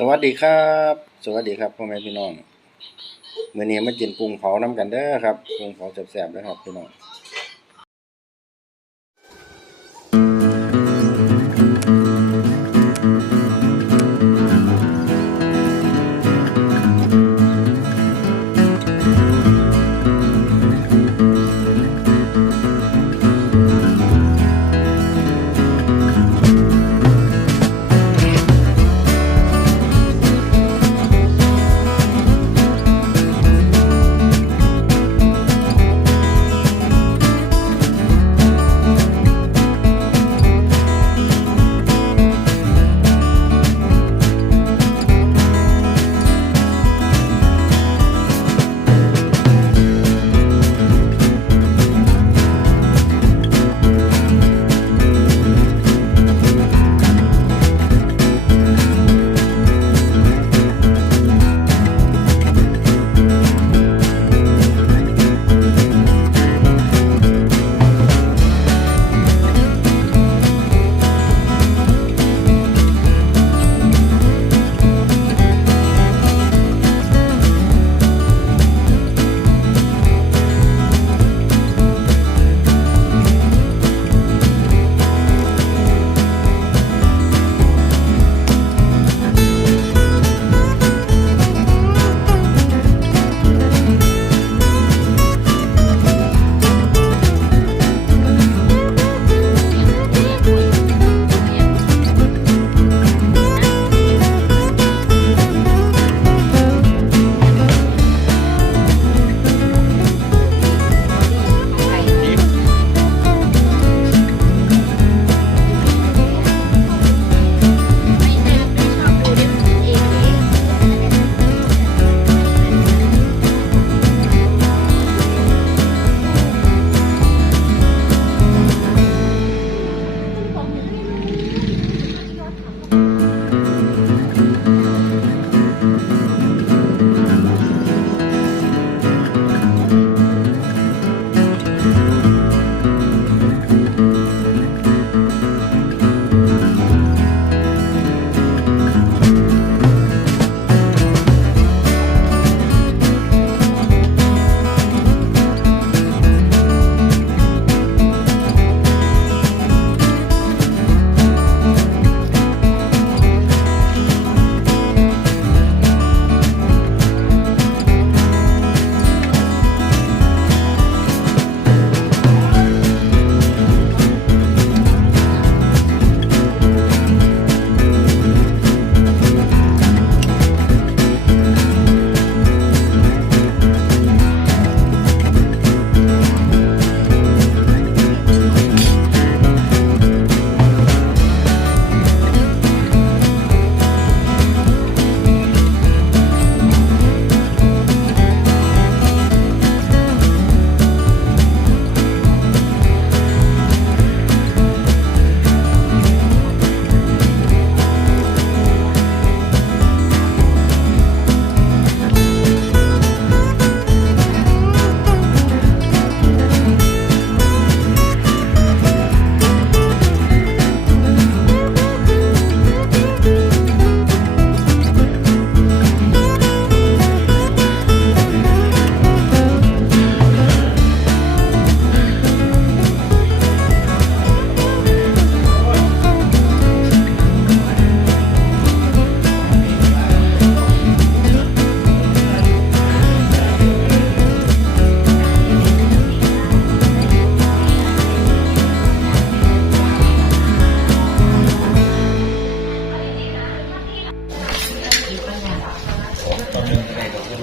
สวัสดีครับ สวัสดีครับพ่อแม่พี่น้องเมื่อนี้มากินกุ้งเผาน้ำกันเด้อครับกุ้งเผาแสบๆนะครับพี่น้อง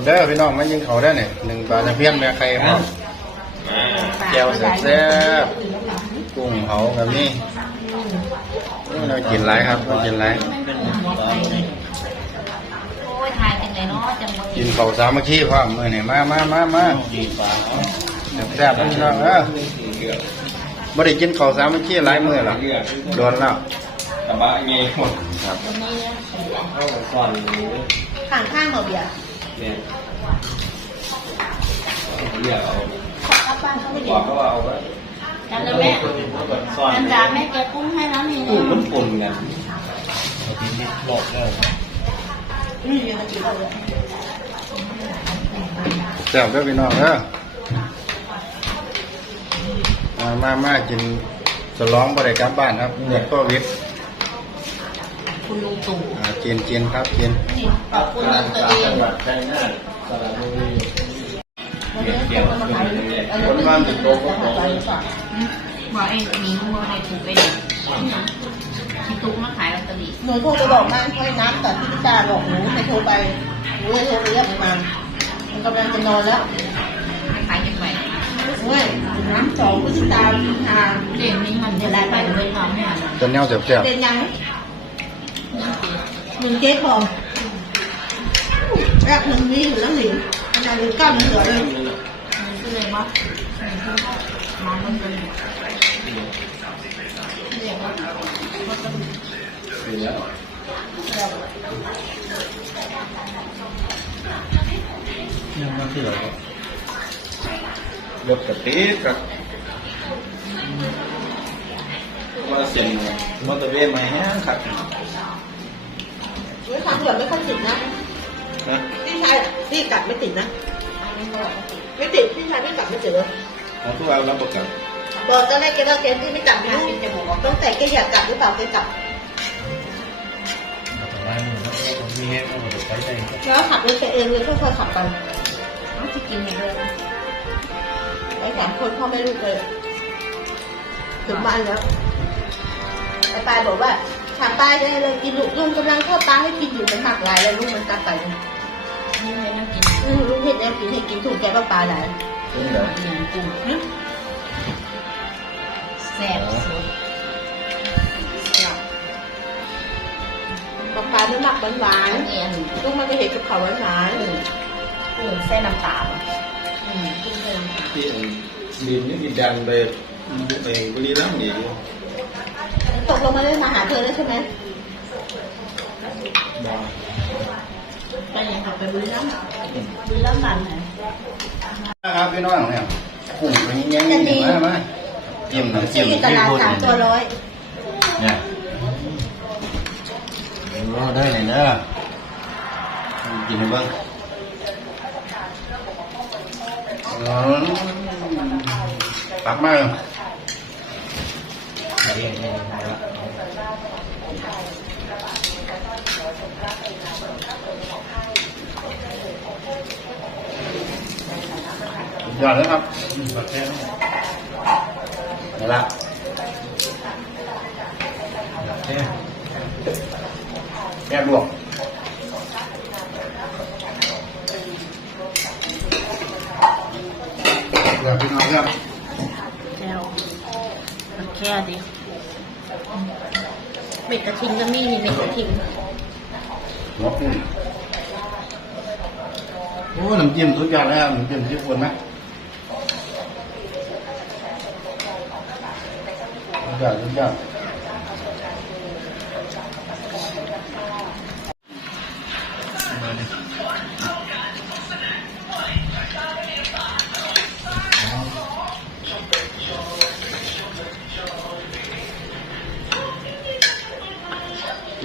เด้อพี่น้องมายิงเขาได้เนี่ยหนึ่งปลาตะเพียนแม่ไข่หอมแก้วแซ่บๆกุ้งเผาแบบนี้เรากินไรครับเรากินไรโอ้ยทายจังเลยเนาะจังเลยกินเผาสามัคคีพร้อมมือนี่มามามามาแซ่บๆพี่น้องเออไม่ได้กินเผาสามัคคีหลายมือหรอโดนแล้วกระบะเงี้ยหมดครับเข้าก่อนข้างข้างๆเหรอเบียร์ เนี่ยเรียกเอาข้าวปั้นเขาไม่บดีอกเขาว่าเอาไว้จันเลยแม่ซ่อนจันจ๋าแม่แกกุ้งให้แล้วนี่กุ้งมันปุ่นกันเนี่ยังกินเลยแซ่บเด้อพี่น้องเด้อมามามากินสลองบ่ได้กลับบ้านครับเนี่ยโควิด คุณลุงตู่อ่ากินกินครับเกินนี่ขอบคุณลุงตัวเองจังหวันนนี้คนมาขายอันนี้ไม่กินจะหาไปหรือเปล่าบอกไอ้หมีงัวไอ้ถูกไปเนี่ยที่ตุ๊กมาขายลอตเตอรี่หนูโทรไปบอกม่านให้น้ำแต่ที่พิจารบอกหนูให้โทรไปหนูเลยโทรเรียกมันมันกำลังจะนอนแล้วม่ขายยังไงเว้ยน้ำสองพฤศจิกายนทางเด่นนี้มันจะได้ไปเลยทำให้อไรจนแนวแซ่บเรียนยังหนึ่งเนึ่งมีอยู่แล้วหนึ่งขนาเก้าหนึ่งเหลือเลยมันก็เลยว่ามามันเป็นดีแล้วๆยัง มาที่ไหนครับรถกระติดกับว่าเสียงมอเตอร์เวย์มาแห้งขัด เว้ยทางเหลือไม่ค่อยติดนะนะพี่ชายพี่กลับไม่ติดนะไม่ติดพี่ชายไม่กลับไม่เจอของทุกเรารับประกันบอกตอนแรกแกว่าแกที่ไม่กลับนะตั้งแต่แกอยากกลับหรือเปล่าแกกลับแล้วขับรถแกเองเลยค่อยๆขับไปเอาที่กินอย่างเดิมไอ้สามคนพ่อแม่ลูกเลยถึงบ้านแล้วไอ้ปายบอกว่า ถามปายได้เลยกินลูกลุงกำลังทอดปลาให้กินอยู่เป็นหมากหลายแล้วลูกมันกลับไปนี่เลยนะกินอือลูกเห็นแน่กินให้กินถูกแกก็ปลาหลายนี่เหรอหนึ่งกุ้งแซ่บสุดปลาปลาไม่หมักหวานเอียนๆลูกมันจะเห็นกับเขาหวานกุ้งเส้นน้ำตาลๆอืมกินเลยที่ดินนี่ดินดันไปไปบุรีรัมย์ดีอยู่ ตกลงมาเล่นมาหาเธอแล้วใช่ไหมบ้าไปยังขับไปบุรีรัมย์บุรีรัมย์บ้านไหนครับพี่น้องเนี่ยกุ้งตัวนี้ยังมีมามาจิ้มน้ำจิ้มที่ตลาดสามตัวร้อยเนี่ยรอได้เลยเด้อกินให้เบิ่งอืมตักมาเล ยยอดเลยครับนี่ละแค่ลวกเดี๋ยวพี่น้องครับแล้วมันแค่ดิ เม็ดกระทิงก็มีนี่เม็ดกระทิงหัวกุ้งโอ้น้ำจิ้มสุดยอดเลยครับน้ำจิ้มที่ควรไหมสุดยอดสุดยอด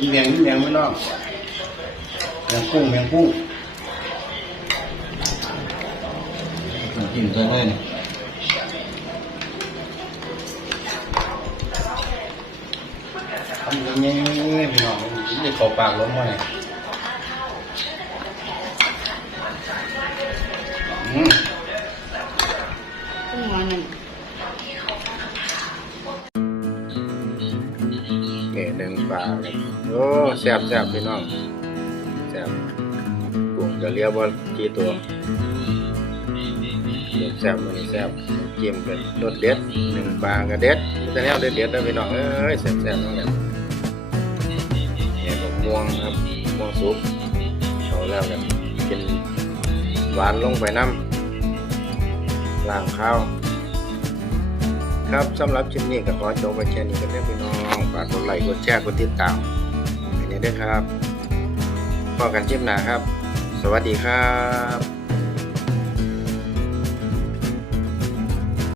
อีเมียงอีเมียงไม่นอกเมียงกุ้งเมียงกุ้งน้ำจิ้มตัวเลยทำยังไงพี่น้องนี่เข้าปากล้มมาเนี่ยอืมกุ้ง อ้แซ่บแซ่บพี่น้องแซ่บกุ้งจะเรียกว่ากี่ตัวแซ่บมันแซ่บเกี่ยมกันรสเด็ดหนึ่งปลากระเด็ดแต่แนวเด็ดเด็ดนะพี่น้องเอ้ยแซ่บแซ่บนั่นแหละเนี่ยมะม่วงครับม่วงสุกเอาแล้วกันกินหวานลงไปน้ำล้างข้าวครับสำหรับชิ้นนี้ก็ขอจบไปแค่นี้กันเด้อพี่น้องฝากกดไลค์กดแชร์กดติดตาม ด้วยครับพอกันคลิปหน้าครับ สวัสดีครับ